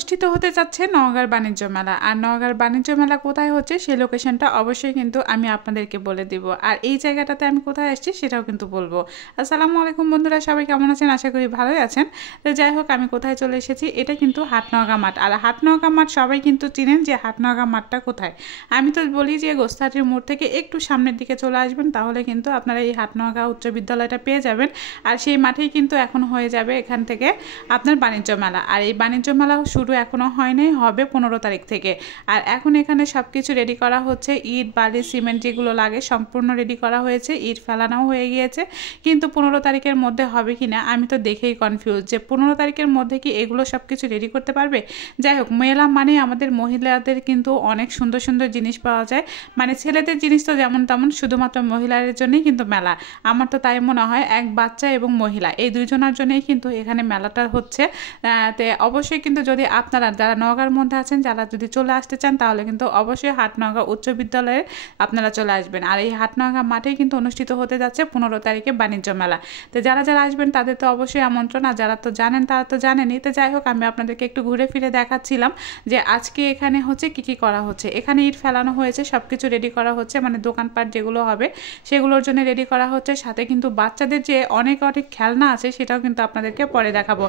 অনুষ্ঠিত হতে যাচ্ছে নওগাঁর বাণিজ্য মেলা। আর নওগাঁর বাণিজ্য মেলা কোথায় হচ্ছে সেই লোকেশনটা অবশ্যই কিন্তু আমি আপনাদেরকে বলে দিব। আর এই জায়গাটাতে আমি কোথায় আসছি সেটাও কিন্তু বলবো। আসসালামু আলাইকুম বন্ধুরা, সবাই কেমন আছেন? আশা করি ভালোই আছেন। তো যাই হোক, আমি কোথায় চলে এসেছি, এটা কিন্তু হাটনওগাঁ মাঠ। আর হাটনওগাঁ মাঠ সবাই কিন্তু চিনেন যে হাটনওগাঁ মাঠটা কোথায়। আমি তো বলি যে গোস্তাহাটির মোড় থেকে একটু সামনের দিকে চলে আসবেন, তাহলে কিন্তু আপনারা এই হাটনওগাঁ উচ্চ বিদ্যালয়টা পেয়ে যাবেন। আর সেই মাঠেই কিন্তু এখন হয়ে যাবে এখান থেকে আপনার বাণিজ্য মেলা। আর এই বাণিজ্য মেলা শুরু এখনো হয়নি, হবে 15 তারিখ থেকে। আর এখন এখানে সব কিছু রেডি করা হচ্ছে, ইট বালি সিমেন্ট যেগুলো লাগে সম্পূর্ণ রেডি করা হয়েছে, ইট ফেলানোও হয়ে গিয়েছে। কিন্তু 15 তারিখের মধ্যে হবে কি না আমি তো দেখেই কনফিউজ যে 15 তারিখের মধ্যে কি এগুলো সব কিছু রেডি করতে পারবে। যাই হোক, মেলা মানে আমাদের মহিলাদের কিন্তু অনেক সুন্দর সুন্দর জিনিস পাওয়া যায়। মানে ছেলেদের জিনিস তো যেমন তেমন, শুধুমাত্র মহিলাদের জন্যই কিন্তু মেলা। আমার তো তাই মনে হয়, এক বাচ্চা এবং মহিলা এই দুইজনের জন্যই কিন্তু এখানে মেলাটা হচ্ছে। তে অবশ্যই কিন্তু যদি আপনারা যারা নওগাঁর মধ্যে আছেন, যারা যদি চলে আসতে চান, তাহলে কিন্তু অবশ্যই হাটনওগাঁ উচ্চ বিদ্যালয়ে আপনারা চলে আসবেন। আর এই হাটনওগাঁ মাঠেই কিন্তু অনুষ্ঠিত হতে যাচ্ছে 15 তারিখে বাণিজ্য মেলা। তো যারা যারা আসবেন তাদের তো অবশ্যই আমন্ত্রণ, আর যারা তো জানেন তারা তো জানেনই। তো যাই হোক, আমি আপনাদেরকে একটু ঘুরে ফিরে দেখাচ্ছিলাম যে আজকে এখানে হচ্ছে কি কি করা হচ্ছে। এখানে ইট ফেলানো হয়েছে, সব কিছু রেডি করা হচ্ছে, মানে দোকানপাট যেগুলো হবে সেগুলোর জন্য রেডি করা হচ্ছে। সাথে কিন্তু বাচ্চাদের যে অনেক অনেক খেলনা আছে সেটাও কিন্তু আপনাদেরকে পরে দেখাবো।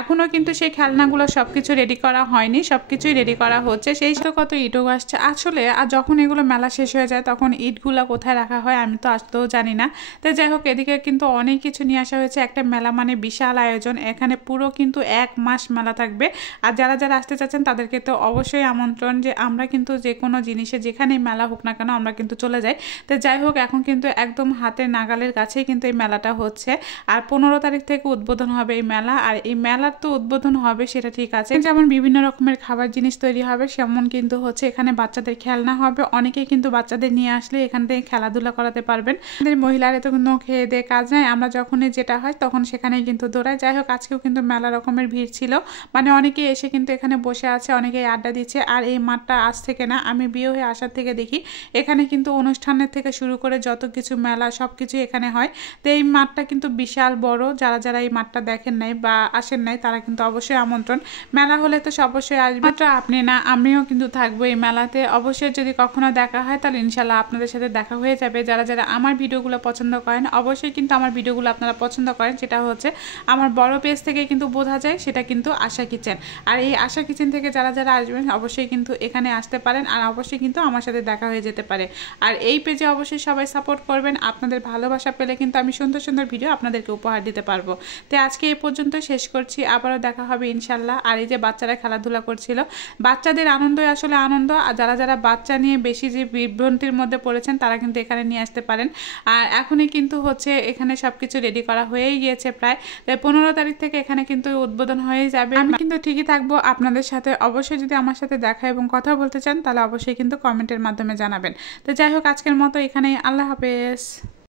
এখনও কিন্তু সেই খেলনাগুলো সব কিছু রেডি করা হয়নি, সব কিছুই রেডি করা হচ্ছে। সেই সাথে কত ইটও আসছে আসলে। আর যখন এগুলো মেলা শেষ হয়ে যায় তখন ইটগুলো কোথায় রাখা হয় আমি তো আসতেও জানি না। তো যাই হোক, এদিকে কিন্তু অনেক কিছু নিয়ে আসা হয়েছে। একটা মেলা মানে বিশাল আয়োজন, এখানে পুরো কিন্তু 1 মাস মেলা থাকবে। আর যারা যারা আসতে চাচ্ছেন তাদেরকে তো অবশ্যই আমন্ত্রণ, যে আমরা কিন্তু যে কোনো জিনিসে যেখানেই মেলা হোক না কেন আমরা কিন্তু চলে যাই। তো যাই হোক, এখন কিন্তু একদম হাতের নাগালের কাছেই কিন্তু এই মেলাটা হচ্ছে। আর 15 তারিখ থেকে উদ্বোধন হবে এই মেলা। আর এই মেলার তো উদ্বোধন হবে সেটা ঠিক আছে, যেমন বিভিন্ন রকমের খাবার জিনিস তৈরি হবে, সেমন কিন্তু হচ্ছে এখানে বাচ্চাদের খেলনা হবে। অনেকেই কিন্তু বাচ্চাদের নিয়ে আসলে এখান থেকে খেলাধুলা করাতে পারবেন। আমাদের মহিলারা তো কোনো খেয়ে দিয়ে কাজ নাই, আমরা যখনই যেটা হয় তখন সেখানেই কিন্তু দৌড়ায়। যাই হোক, আজকেও কিন্তু মেলা রকমের ভিড় ছিল, মানে অনেকে এসে কিন্তু এখানে বসে আছে, অনেকেই আড্ডা দিচ্ছে। আর এই মাঠটা আজ থেকে না, আমি বিয়ে হয়ে আসার থেকে দেখি এখানে কিন্তু অনুষ্ঠানের থেকে শুরু করে যত কিছু মেলা সব কিছু এখানে হয়। তো এই মাঠটা কিন্তু বিশাল বড়। যারা যারা এই মাঠটা দেখেন নাই বা আসেন নাই তারা কিন্তু অবশ্যই আমন্ত্রণ। মেলা হলে তো অবশ্যই আসবে, মাত্র আপনি না আমিও কিন্তু থাকবো এই মেলাতে। অবশ্যই যদি কখনো দেখা হয় তাহলে ইনশাল্লাহ আপনাদের সাথে দেখা হয়ে যাবে। যারা যারা আমার ভিডিওগুলো পছন্দ করেন, অবশ্যই কিন্তু আমার ভিডিওগুলো আপনারা পছন্দ করেন, সেটা হচ্ছে আমার বড় পেজ থেকে কিন্তু বোঝা যায়, সেটা কিন্তু আশা কিচেন। আর এই আশা কিচেন থেকে যারা যারা আসবেন অবশ্যই কিন্তু এখানে আসতে পারেন, আর অবশ্যই কিন্তু আমার সাথে দেখা হয়ে যেতে পারে। আর এই পেজে অবশ্যই সবাই সাপোর্ট করবেন, আপনাদের ভালোবাসা পেলে কিন্তু আমি সুন্দর সুন্দর ভিডিও আপনাদেরকে উপহার দিতে পারবো। তো আজকে এই পর্যন্ত শেষ করছি, আবারও দেখা হবে ইনশাল্লাহ। আর এই যে বাচ্চারা খেলাধুলা করছিল, বাচ্চাদের আনন্দই আসলে আনন্দ। আর যারা যারা বাচ্চা নিয়ে বেশি যে বিভ্রান্তির মধ্যে পড়েছেন তারা কিন্তু এখানে নিয়ে আসতে পারেন। আর এখনই কিন্তু হচ্ছে এখানে সব কিছু রেডি করা হয়েই গিয়েছে প্রায়। 15 তারিখ থেকে এখানে কিন্তু উদ্বোধন হয়ে যাবে। আমি কিন্তু ঠিকই থাকবো আপনাদের সাথে। অবশ্যই যদি আমার সাথে দেখা এবং কথা বলতে চান তাহলে অবশ্যই কিন্তু কমেন্টের মাধ্যমে জানাবেন। তো যাই হোক, আজকের মতো এখানেই, আল্লাহ হাফেজ।